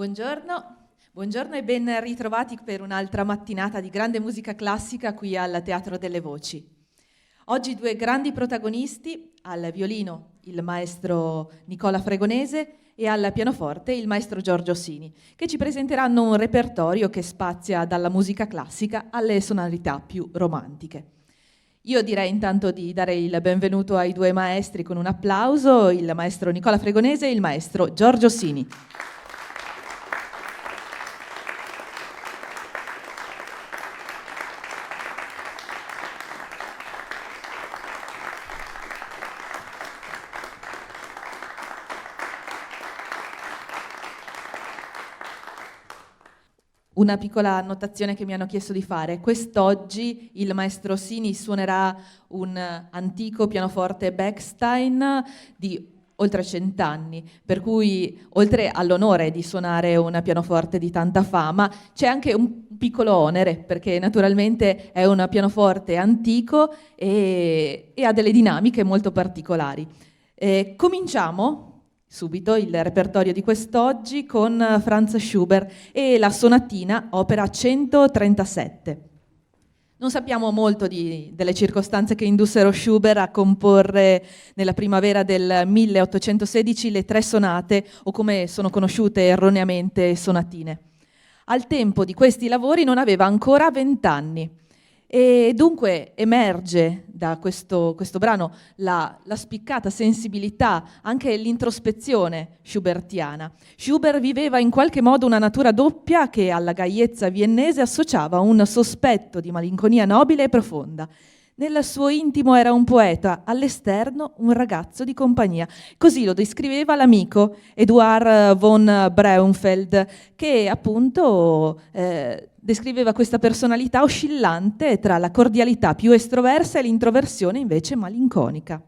Buongiorno, buongiorno e ben ritrovati per un'altra mattinata di grande musica classica qui al Teatro delle Voci. Oggi due grandi protagonisti, al violino il maestro Nicola Fregonese e al pianoforte il maestro Giorgio Ossini, che ci presenteranno un repertorio che spazia dalla musica classica alle sonorità più romantiche. Io direi intanto di dare il benvenuto ai due maestri con un applauso, il maestro Nicola Fregonese e il maestro Giorgio Ossini. Una piccola annotazione che mi hanno chiesto di fare. Quest'oggi il maestro Ossini suonerà un antico pianoforte Bechstein di oltre 100 anni, per cui oltre all'onore di suonare un pianoforte di tanta fama, c'è anche un piccolo onere, perché naturalmente è un pianoforte antico e ha delle dinamiche molto particolari. Cominciamo subito il repertorio di quest'oggi con Franz Schubert e la sonatina opera 137. Non sappiamo molto delle circostanze che indussero Schubert a comporre nella primavera del 1816 le tre sonate, o come sono conosciute erroneamente sonatine. Al tempo di questi lavori non aveva ancora 20 anni. E dunque emerge da questo brano la spiccata sensibilità, anche l'introspezione schubertiana. Schubert viveva in qualche modo una natura doppia che alla gaiezza viennese associava un sospetto di malinconia nobile e profonda. Nel suo intimo era un poeta, all'esterno un ragazzo di compagnia. Così lo descriveva l'amico Eduard von Braunfeld, che appunto descriveva questa personalità oscillante tra la cordialità più estroversa e l'introversione invece malinconica.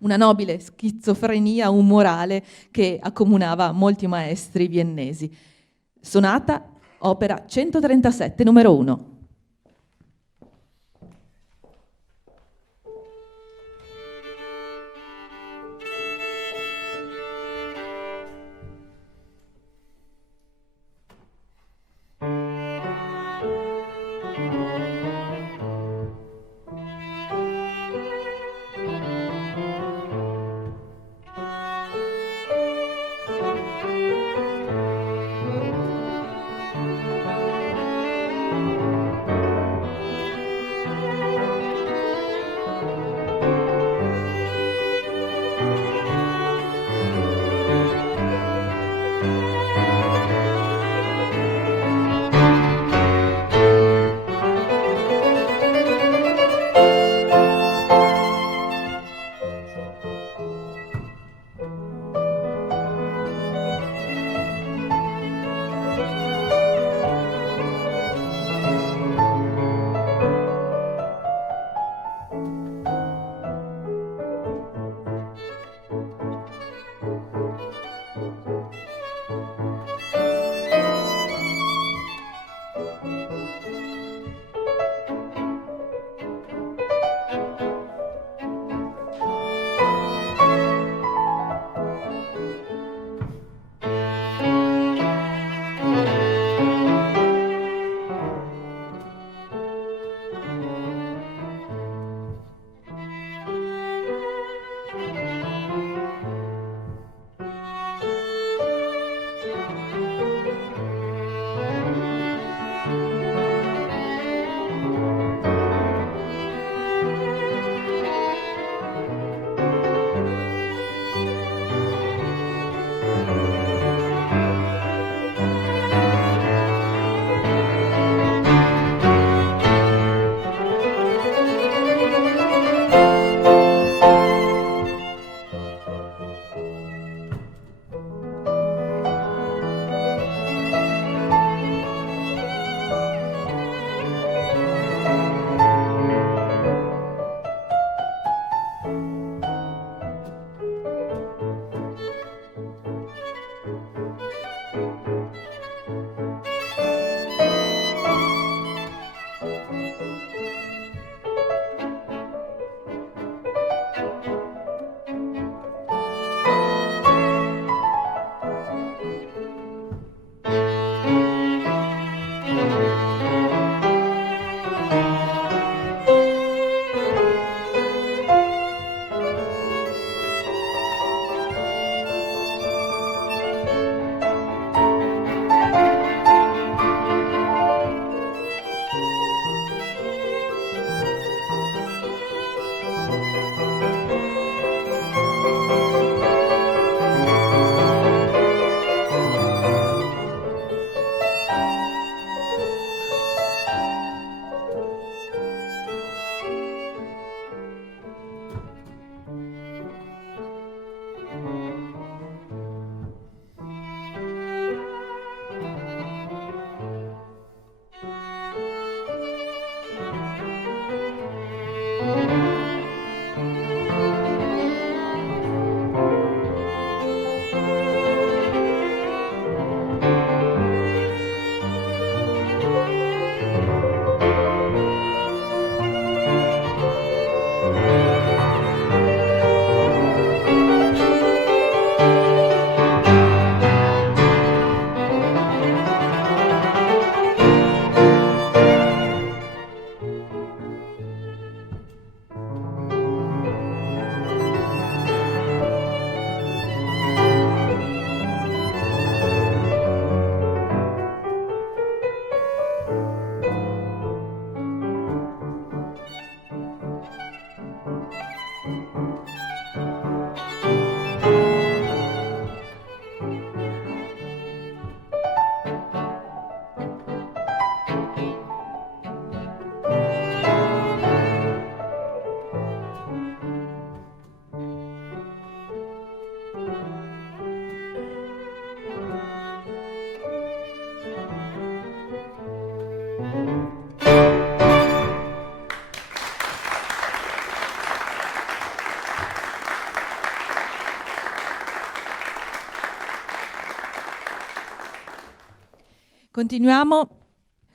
Una nobile schizofrenia umorale che accomunava molti maestri viennesi. Sonata, opera 137, numero 1.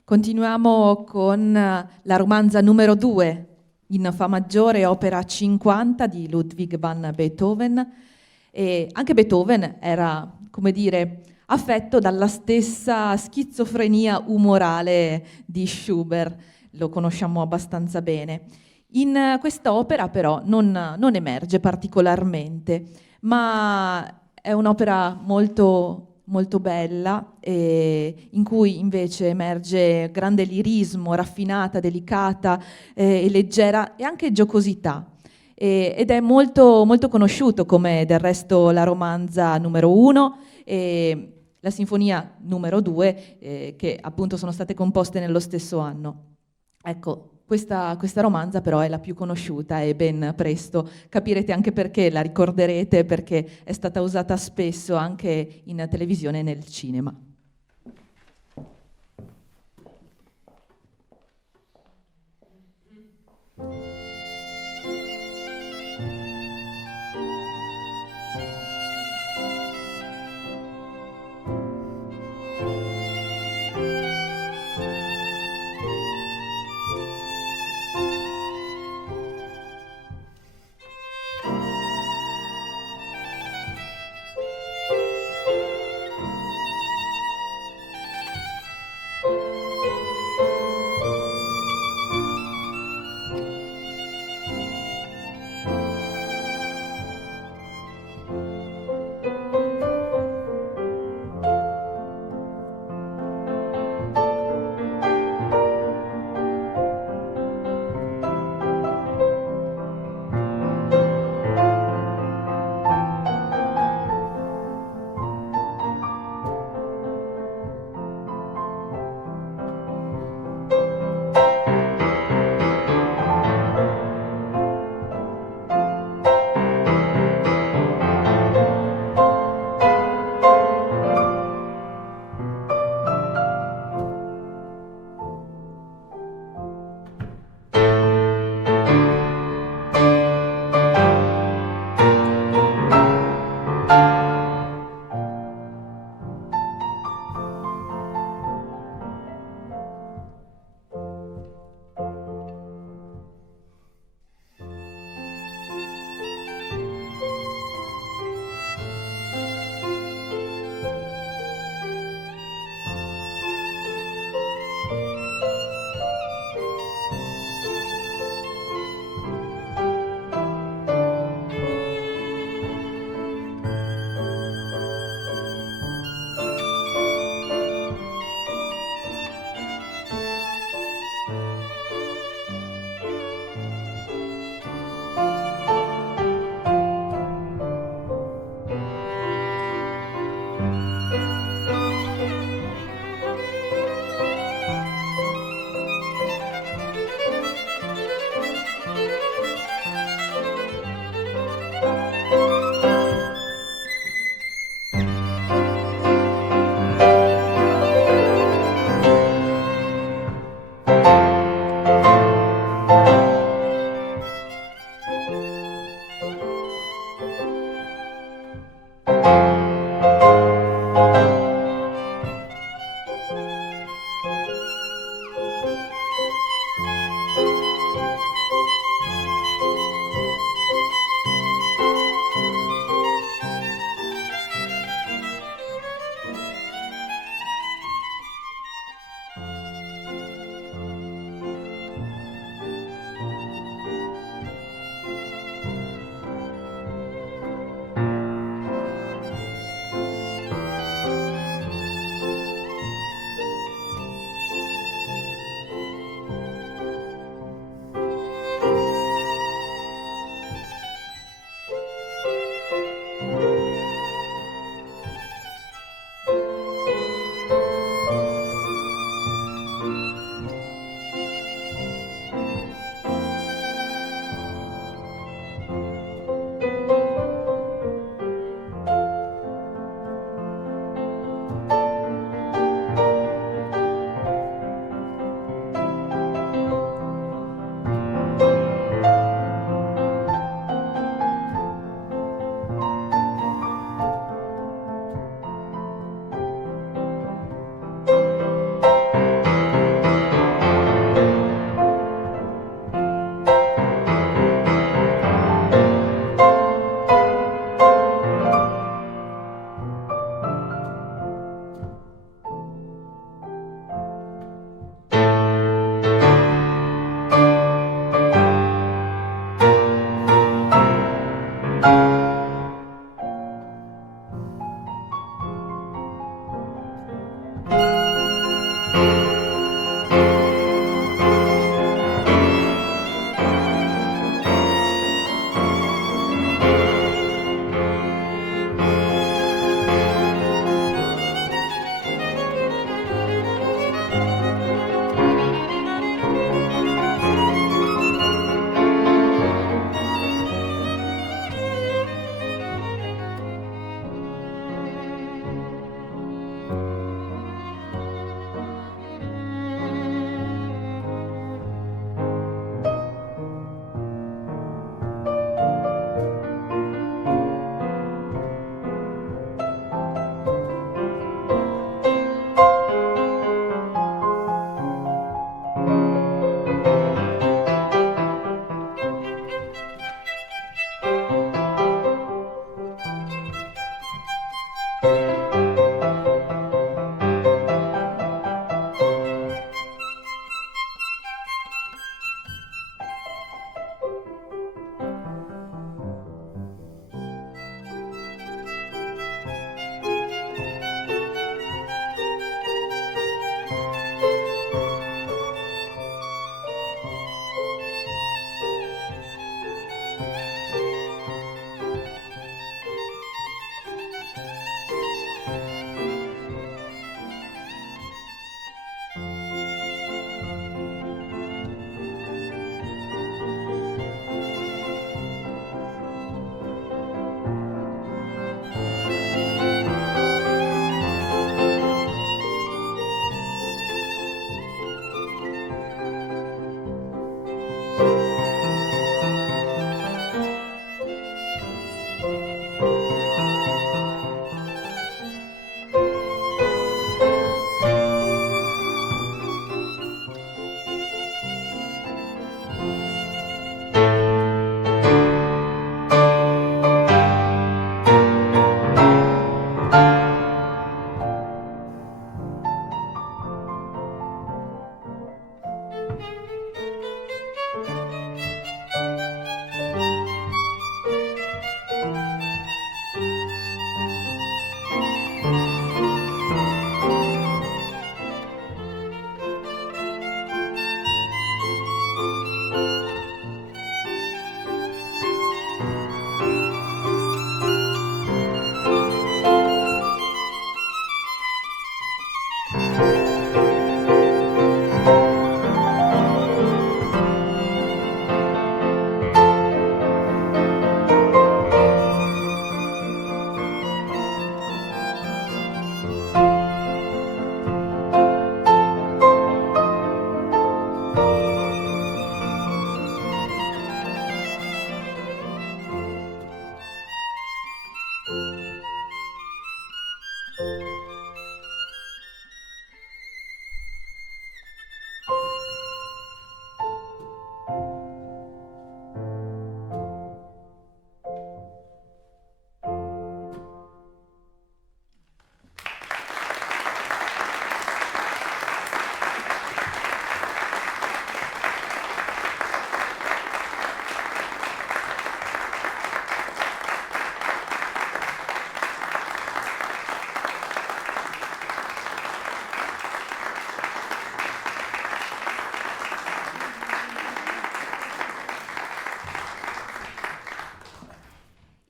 Continuiamo con la romanza numero 2 in Fa maggiore, opera 50 di Ludwig van Beethoven. E anche Beethoven era, come dire, affetto dalla stessa schizofrenia umorale di Schubert, lo conosciamo abbastanza bene. In questa opera però non emerge particolarmente, ma è un'opera molto molto bella, in cui invece emerge grande lirismo, raffinata, delicata e leggera e anche giocosità. Ed è molto, molto conosciuto come del resto la romanza numero 1 e la sinfonia numero 2, che appunto sono state composte nello stesso anno. Ecco, questa romanza però è la più conosciuta e ben presto capirete anche perché, la ricorderete perché è stata usata spesso anche in televisione e nel cinema.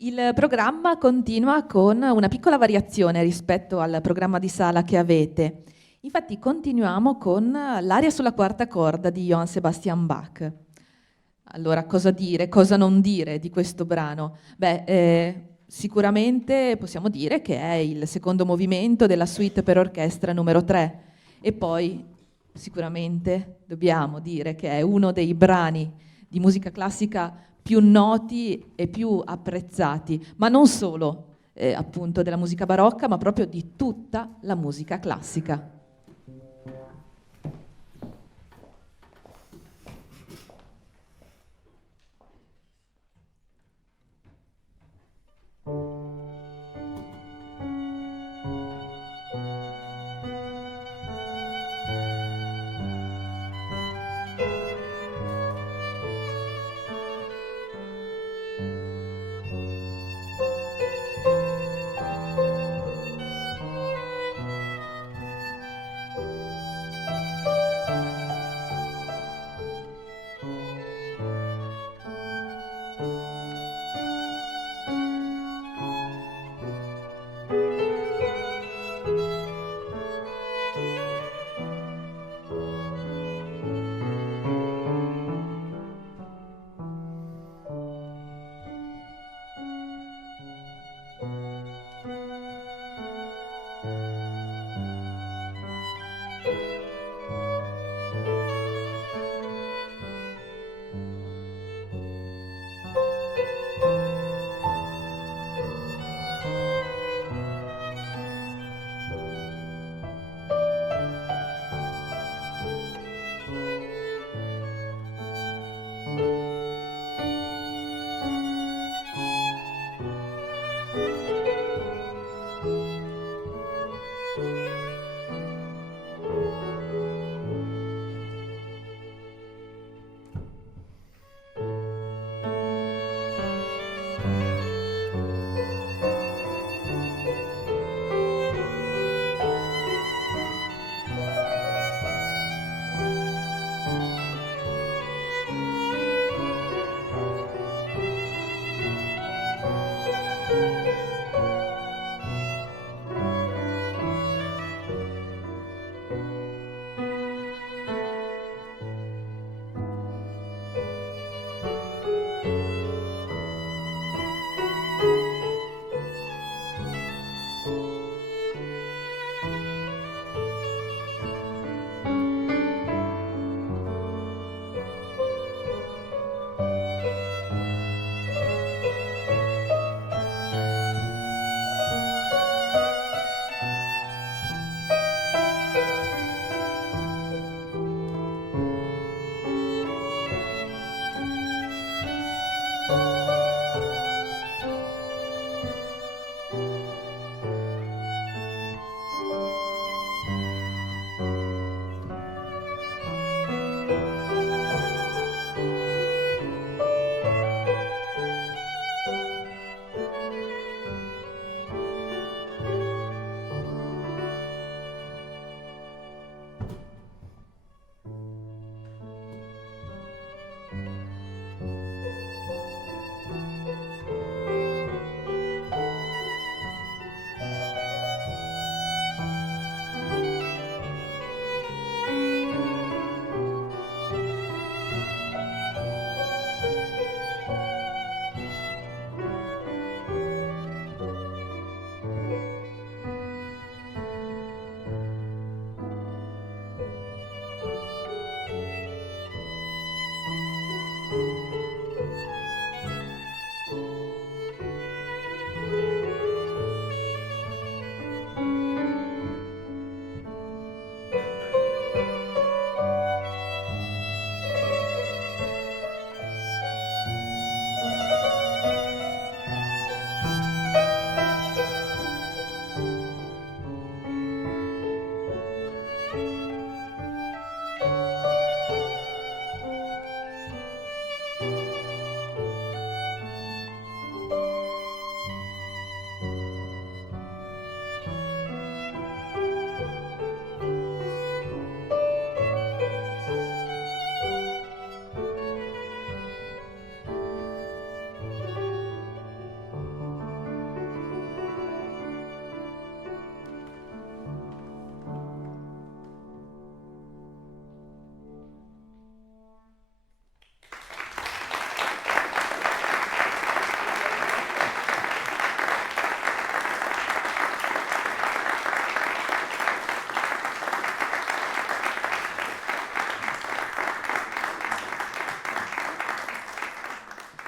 Il programma continua con una piccola variazione rispetto al programma di sala che avete. Infatti continuiamo con l'aria sulla quarta corda di Johann Sebastian Bach. Allora, cosa dire, cosa non dire di questo brano? Sicuramente possiamo dire che è il secondo movimento della suite per orchestra numero 3 e poi sicuramente dobbiamo dire che è uno dei brani di musica classica più noti e più apprezzati, ma non solo appunto della musica barocca, ma proprio di tutta la musica classica.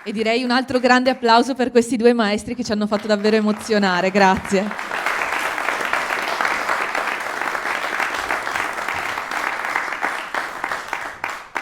E direi un altro grande applauso per questi due maestri che ci hanno fatto davvero emozionare. Grazie.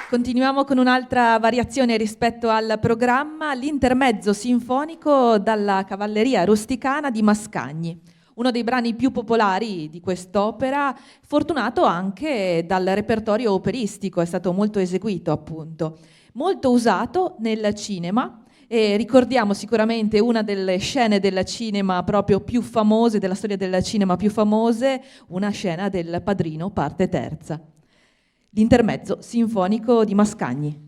Continuiamo con un'altra variazione rispetto al programma, l'intermezzo sinfonico dalla Cavalleria Rusticana di Mascagni, uno dei brani più popolari di quest'opera, fortunato anche dal repertorio operistico, è stato molto eseguito appunto, molto usato nel cinema. E ricordiamo sicuramente una delle scene del cinema proprio più famose, della storia del cinema più famose, una scena del Padrino, parte terza. L'intermezzo sinfonico di Mascagni.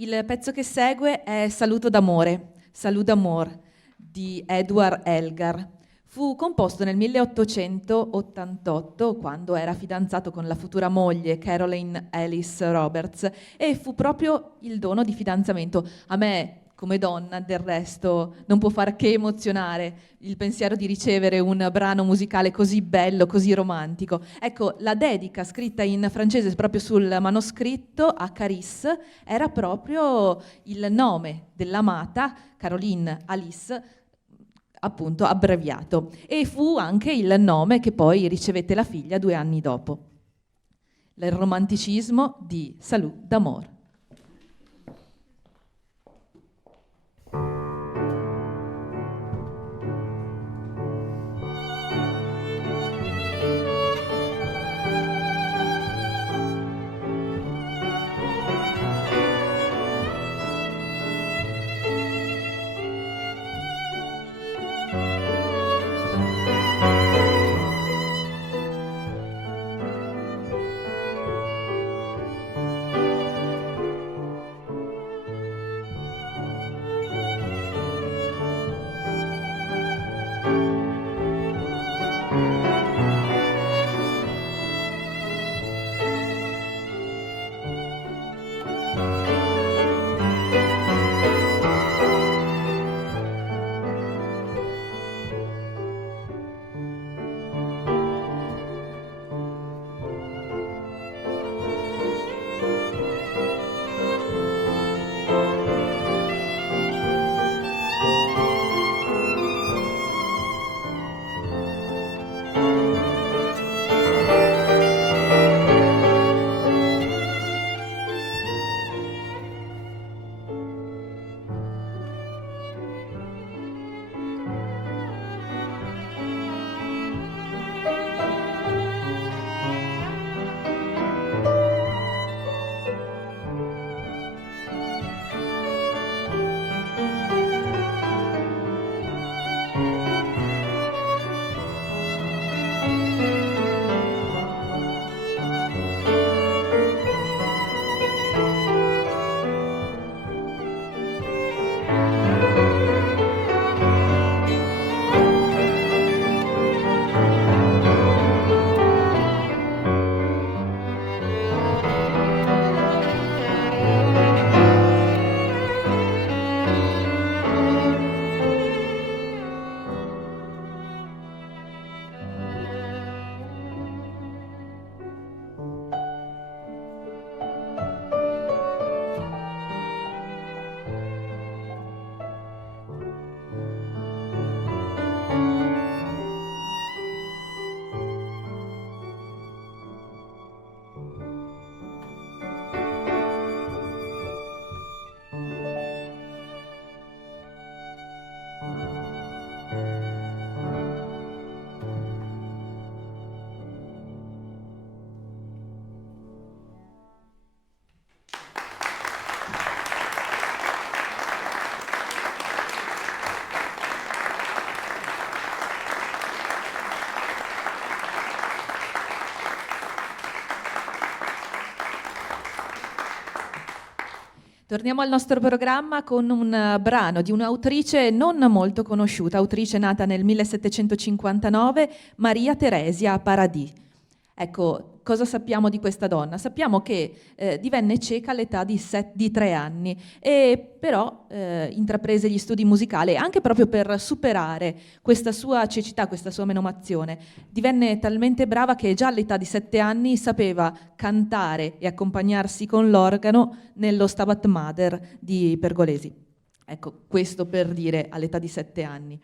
Il pezzo che segue è Saluto d'amore, Salut d'amour di Edward Elgar. Fu composto nel 1888, quando era fidanzato con la futura moglie Caroline Alice Roberts, e fu proprio il dono di fidanzamento. A me, come donna, del resto, non può far che emozionare il pensiero di ricevere un brano musicale così bello, così romantico. Ecco, la dedica scritta in francese proprio sul manoscritto a Carisse era proprio il nome dell'amata, Caroline Alice, appunto abbreviato, e fu anche il nome che poi ricevette la figlia 2 anni dopo. Il romanticismo di Salut d'amour. Torniamo al nostro programma con un brano di un'autrice non molto conosciuta, autrice nata nel 1759, Maria Teresia Paradis. Ecco, cosa sappiamo di questa donna? Sappiamo che divenne cieca all'età di 3 anni e però intraprese gli studi musicali anche proprio per superare questa sua cecità, questa sua menomazione. Divenne talmente brava che già all'età di 7 anni sapeva cantare e accompagnarsi con l'organo nello Stabat Mater di Pergolesi. Ecco, questo per dire all'età di 7 anni.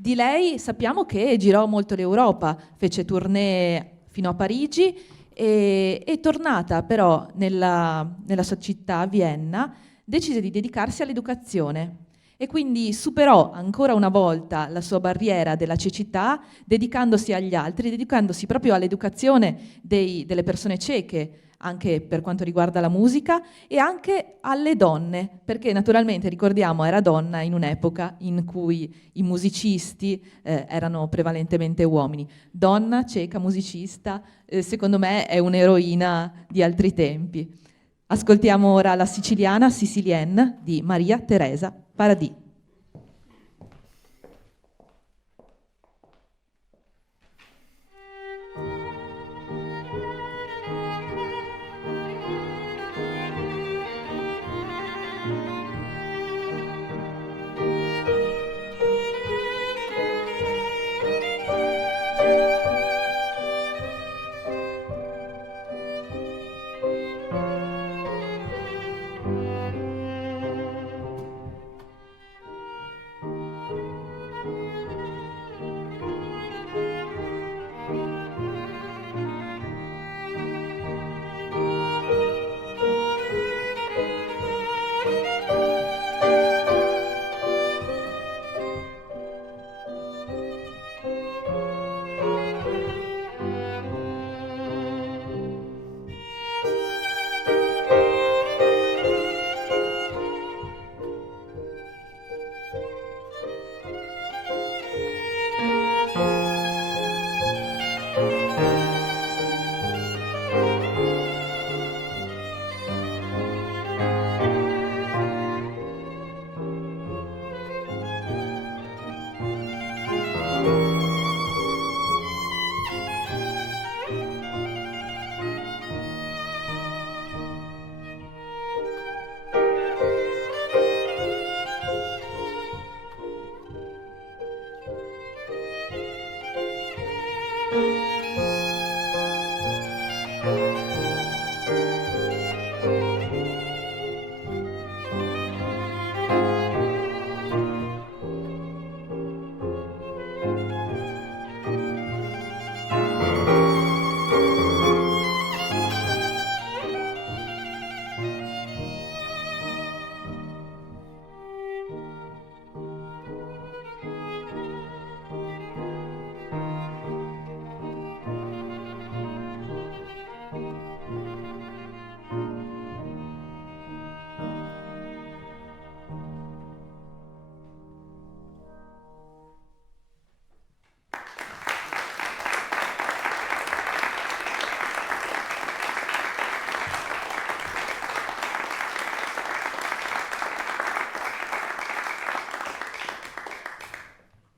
Di lei sappiamo che girò molto l'Europa, fece tournée fino a Parigi e tornata però nella sua città, Vienna, decise di dedicarsi all'educazione e quindi superò ancora una volta la sua barriera della cecità, dedicandosi agli altri, dedicandosi proprio all'educazione delle persone cieche, anche per quanto riguarda la musica e anche alle donne, perché naturalmente, ricordiamo, era donna in un'epoca in cui i musicisti erano prevalentemente uomini. Donna, cieca, musicista, secondo me è un'eroina di altri tempi. Ascoltiamo ora la siciliana Sicilienne di Maria Teresa Paradis.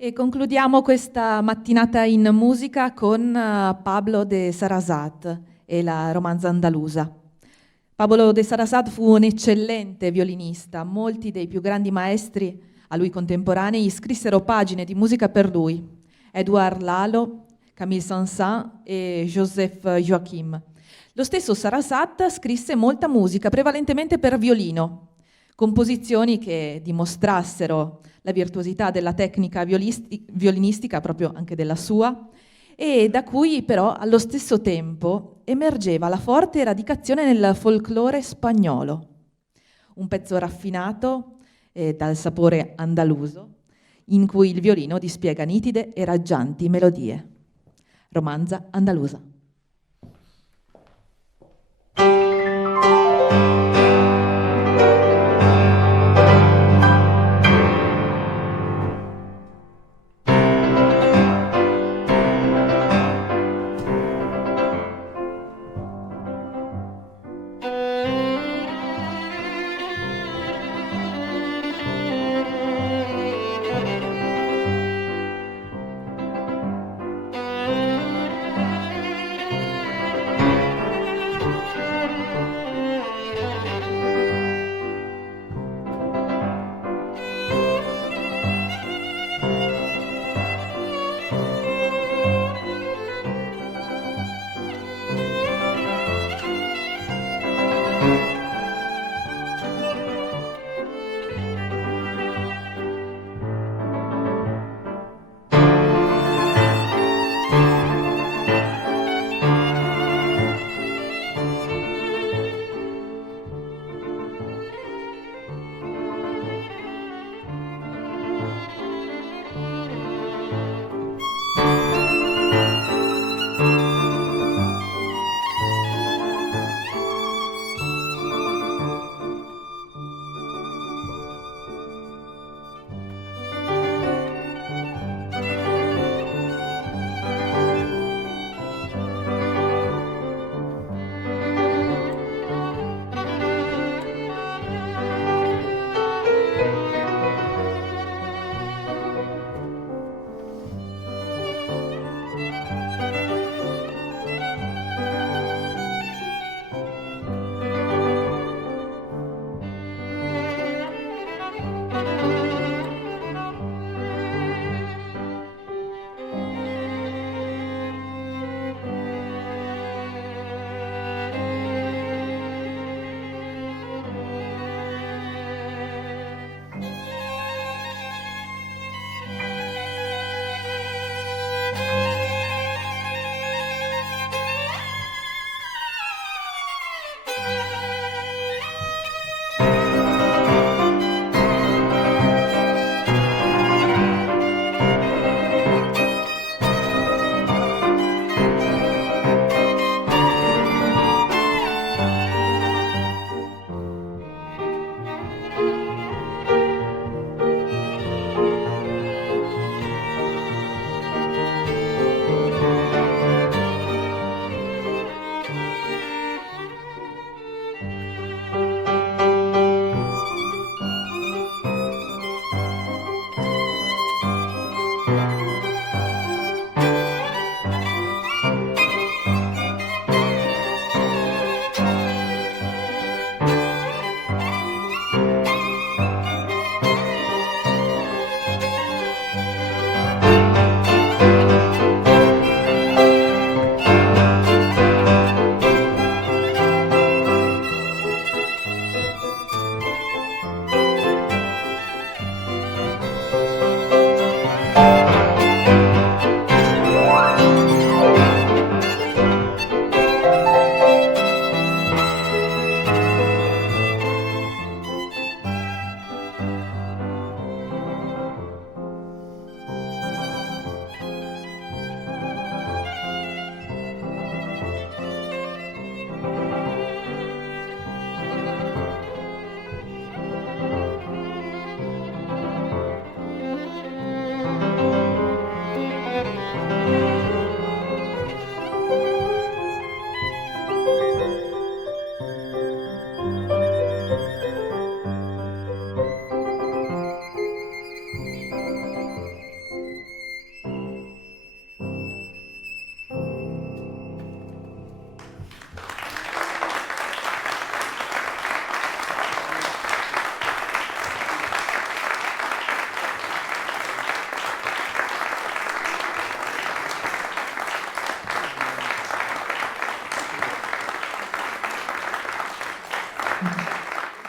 E concludiamo questa mattinata in musica con Pablo de Sarasate e la romanza andalusa. Pablo de Sarasate fu un eccellente violinista. Molti dei più grandi maestri a lui contemporanei scrissero pagine di musica per lui. Edouard Lalo, Camille Saint-Saëns e Joseph Joachim. Lo stesso Sarasate scrisse molta musica, prevalentemente per violino, composizioni che dimostrassero la virtuosità della tecnica violinistica, proprio anche della sua, e da cui però allo stesso tempo emergeva la forte radicazione nel folklore spagnolo. Un pezzo raffinato dal sapore andaluso, in cui il violino dispiega nitide e raggianti melodie. Romanza andalusa.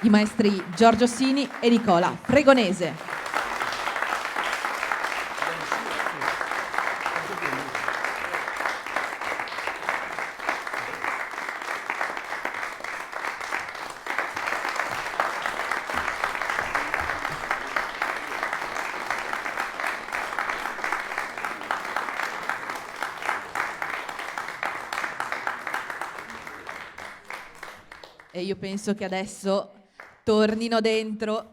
i maestri Giorgio Sini e Nicola Fregonese. E io penso che adesso tornino dentro.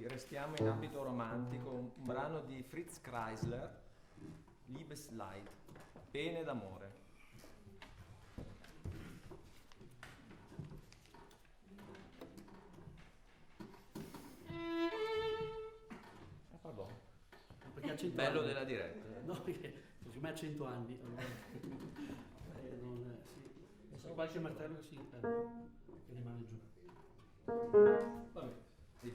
Restiamo in ambito romantico, un brano di Fritz Kreisler, Liebesleid, Pene d'amore. Perché bello della diretta. No, perché secondo me ha 100 anni. Sì. Qualche martello sì, che rimane giù. Vabbè. Sì.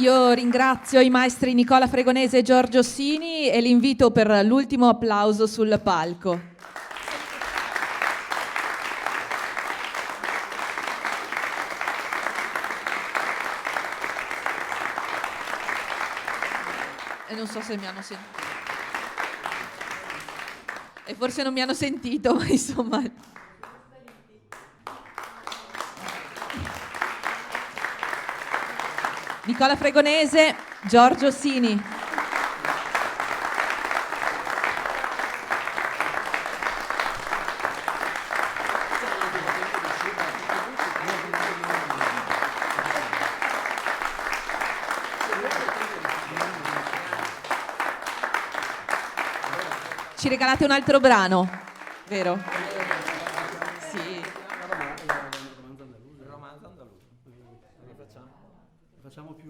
Io ringrazio i maestri Nicola Fregonese e Giorgio Ossini e li invito per l'ultimo applauso sul palco. E non so se mi hanno sentito. E forse non mi hanno sentito, ma insomma. Nicola Fregonese, Giorgio Ossini. Ci regalate un altro brano, vero? Sì. Il romanzo andaluso. Lo facciamo più...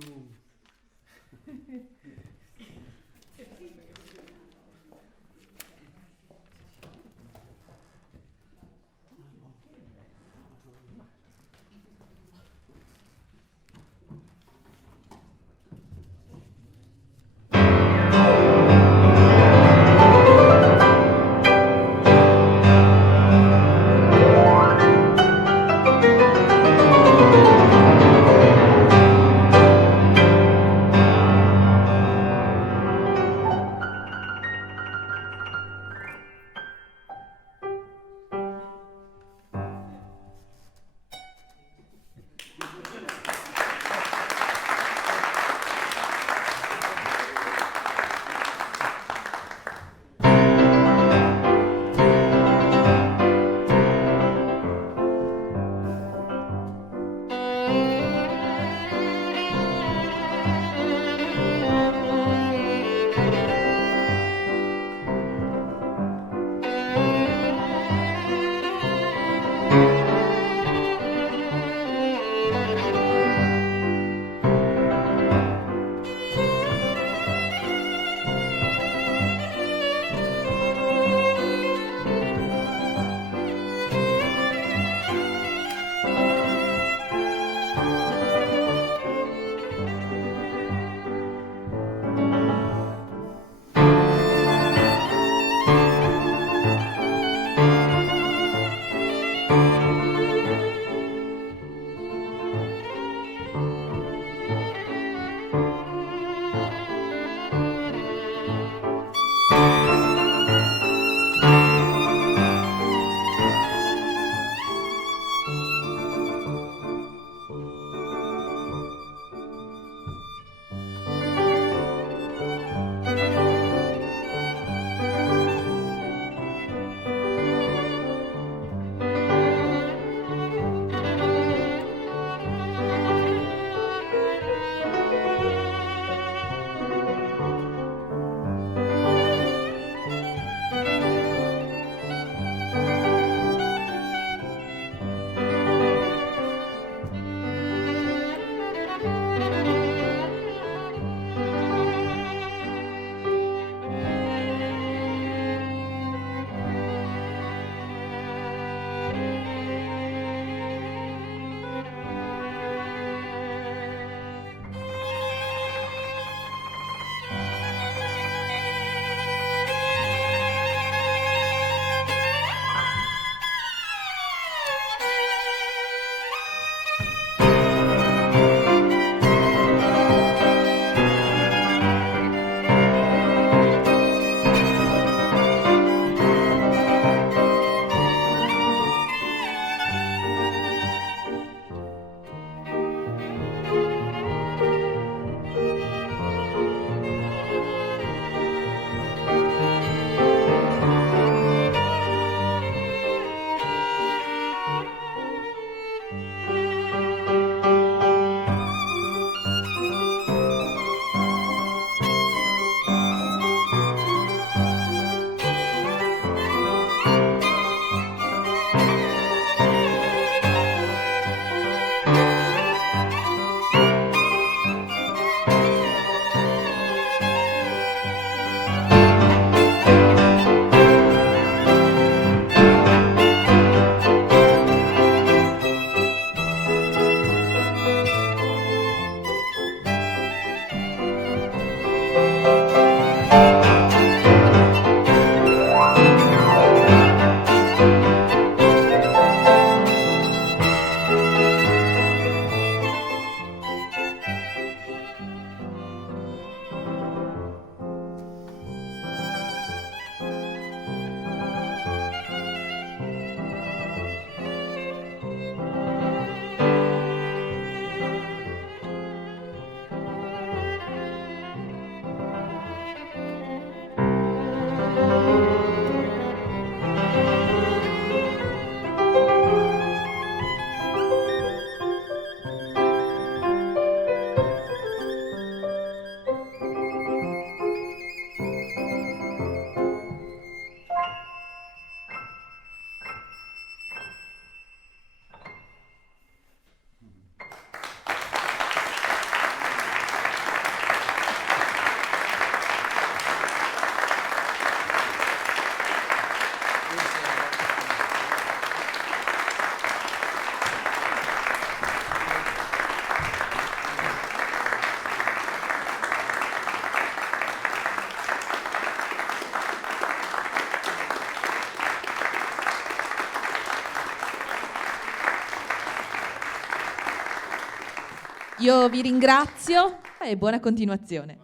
Io vi ringrazio e buona continuazione.